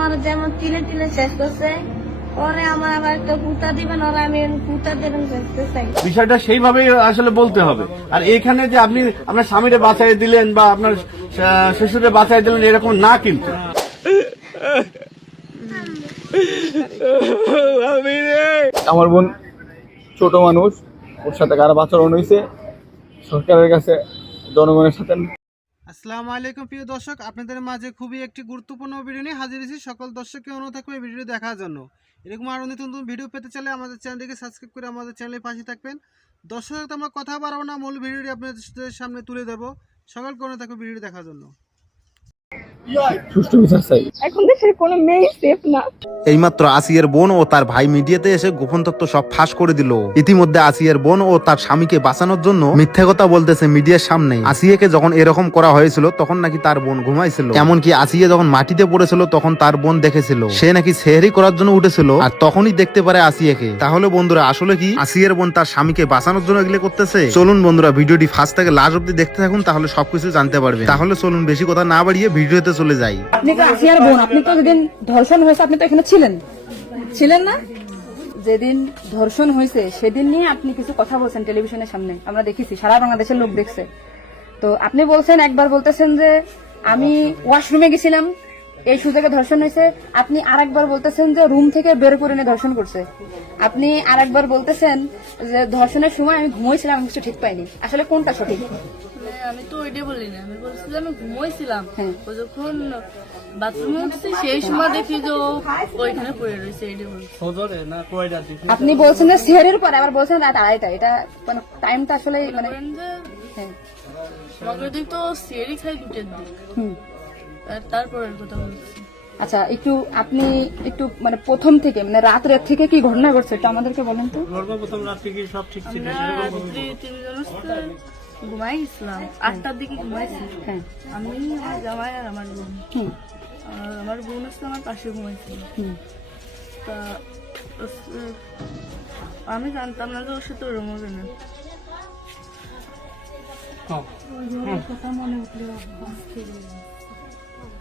আমার যেমন টিনে টিনে শেষ করছে পরে আমার আবার একটা কুর্তা দিবেন ওরা আমি কুর্তা দেবেন দেখতে চাই। বিষয়টা সেইভাবেই আসলে বলতে হবে। আর এখানে যে আপনি আপনার স্বামীরে বাঁচাই দিলেন বা আপনার শ্বশুরে বাঁচাই দিলেন এরকম না কিন্তু। আমার বোন ছোট মানুষ ওর সাথে খারাপ আচরণ হয়েছে সরকারের কাছে জনগণের সাথে আসসালামু আলাইকুম প্রিয় দর্শক, আপনাদের মাঝে খুবই একটি গুরুত্বপূর্ণ ভিডিও নিয়ে হাজির হয়েছি। সকল দর্শককে অনুরোধ থাকবে ভিডিও দেখার জন্য। এরকম আরও নতুন নতুন ভিডিও পেতে চাইলে আমাদের চ্যানেলটিকে সাবস্ক্রাইব করে আমাদের চ্যানেলে পাশে থাকবেন। দর্শক আমরা কথা বাড়াবো না, মূল ভিডিওটি আপনাদের সামনে তুলে দেবো সকলকে অনুরোধ থাকবে ভিডিও দেখার জন্য। সুষ্ঠু বিচার চাই। এখন দেশের কোনো মেয়ে সেফ না। এইমাত্র আসিয়ার বোন ও তার ভাই মিডিয়াতে এসে গোপন তথ্য সব ফাঁস করে দিল। ইতিমধ্যে আসিয়ার বোন ও তার স্বামীকে বাঁচানোর জন্য মিথ্যা কথা বলতেছে মিডিয়ার সামনে। আসিয়াকে যখন এরকম করা হয়েছিল তখন নাকি তার বোন ঘুমাইছিল। এমনকি আসিয়া যখন মাটিতে পড়েছিল তখন তার বোন দেখেছিল। সে নাকি সেহরি করার জন্য উঠেছিল আর তখনই দেখতে পারে আসিয়াকে। তাহলে বন্ধুরা আসলে কি? আসিয়ার বোন তার স্বামীকে বাঁচানোর জন্য এগুলো করতেছে? চলুন বন্ধুরা ভিডিওটি ফার্স্ট থেকে লাস্ট অব্দি দেখতে থাকুন তাহলে সবকিছু জানতে পারবে তাহলে চলুন বেশি কথা না বাড়িয়ে ভিডিওতে চলে যাই। আপনি তো আসিয়ার বোন, আপনি তো যেদিন ধর্ষণ হয়েছে, আপনি তো এখানে ছিলেন। ছিলেন না? যেদিন ধর্ষণ হয়েছে, সেদিন নিয়ে আপনি কিছু কথা বলছেন টেলিভিশনের সামনে। আমরা দেখেছি, সারা বাংলাদেশের লোক দেখছে। তো আপনি বলছেন, একবার বলতেছেন যে আমি ওয়াশরুমে গেছিলাম, এই সুযোগে ধর্ষণ হয়েছে। আপনি আরেকবার বলতেছেন যে রুম থেকে বের করে নিয়ে ধর্ষণ করছে। আপনি আরেকবার বলতেছেন যে ধর্ষণের সময় আমি ঘুমোইছিলাম, আমি কিছু ঠিক পাইনি। আসলে কোনটা সঠিক? আমি তো ওইটাই বলি না। আমি বলছিলাম আমি ঘুমোইছিলাম। হ্যাঁ। ও যখন বাথরুমে উঠছে সেই সময় দেখি যে ওইখানে পড়ে রয়েছে বলছি। আপনি বলছেন যে সিহারের পরে আবার বলছেন রাত আড়াইটা এটা মানে টাইমটা আসলে মানে যে মগের দিক তো সিয়ারি খাই দুটের দিক। তারপরের কথা বলছি। আচ্ছা একটু আপনি একটু মানে প্রথম থেকে মানে রাত রাত থেকে কি ঘটনা ঘটছে একটু আমাদেরকে বলেন তো। আমরা রাত্রি তিনজন হচ্ছে ঘুমাই গেছিলাম। আটটার দিকে ঘুমাইছি। হ্যাঁ। আমি আমার জামাই আর আমার বোন। আর আমার বোন আসলে আমার পাশে ঘুমাইছিল। তা আমি জানতাম না যে ওর সাথে ওরম হবে না।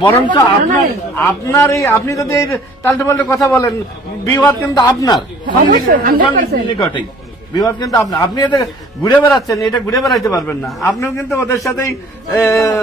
বরঞ্চ আপনার আপনার এই আপনি যদি এই তাল্টে পাল্টে কথা বলেন বিবাদ কিন্তু আপনার। 100% নিকটেই। বিবাদ কিন্তু আপনার। আপনি এটা ঘুরে বেড়াচ্ছেন এটা ঘুরে বেড়াইতে পারবেন না। আপনিও কিন্তু ওদের সাথেই আহ,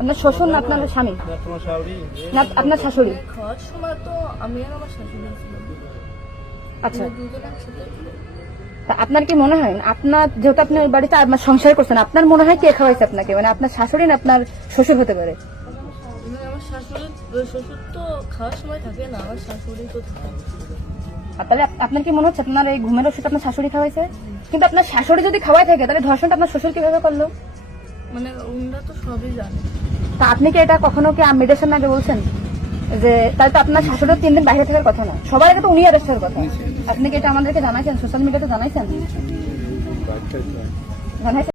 আপনার শ্বশুর না আপনার স্বামী? না আপনার শাশুড়ি? খাওয়ার সময় তো আমি আর আমার শাশুড়ি আচ্ছা। তা আপনার কি মনে হয়? আপনার যেহেতু আপনি ওই বাড়িতে আপনার সংসার করছেন আপনার মনে হয় কে খাওয়াইছে আপনাকে? মানে আপনার শাশুড়ি না আপনার শ্বশুর হতে পারে? মানে আমার শাশুড়ি শ্বশুর তো খাওয়ার সময় থাকে না আমার শাশুড়ি তো থাকে আর তাহলে আপনার কি মনে হচ্ছে আপনার এই ঘুমের ওষুধ আপনার শাশুড়ি খাওয়াইছে? কিন্তু আপনার শাশুড়ি যদি খাওয়াই থাকে তাহলে ধর্ষণটা আপনার শ্বশুর কীভাবে করল? মানে ওনারা তো সবই জানে। তা আপনি কি এটা কখনো কি মেয়েদের সামনে আগে বলছেন যে তাহলে তো আপনার শাশুড়ি তিন দিন বাইরে থাকার কথা না সবার আগে তো উনি অ্যারেস্ট হওয়ার কথা আপনি কি এটা আমাদেরকে জানাইছেন সোশ্যাল মিডিয়াতে জানাইছেন জানাইছেন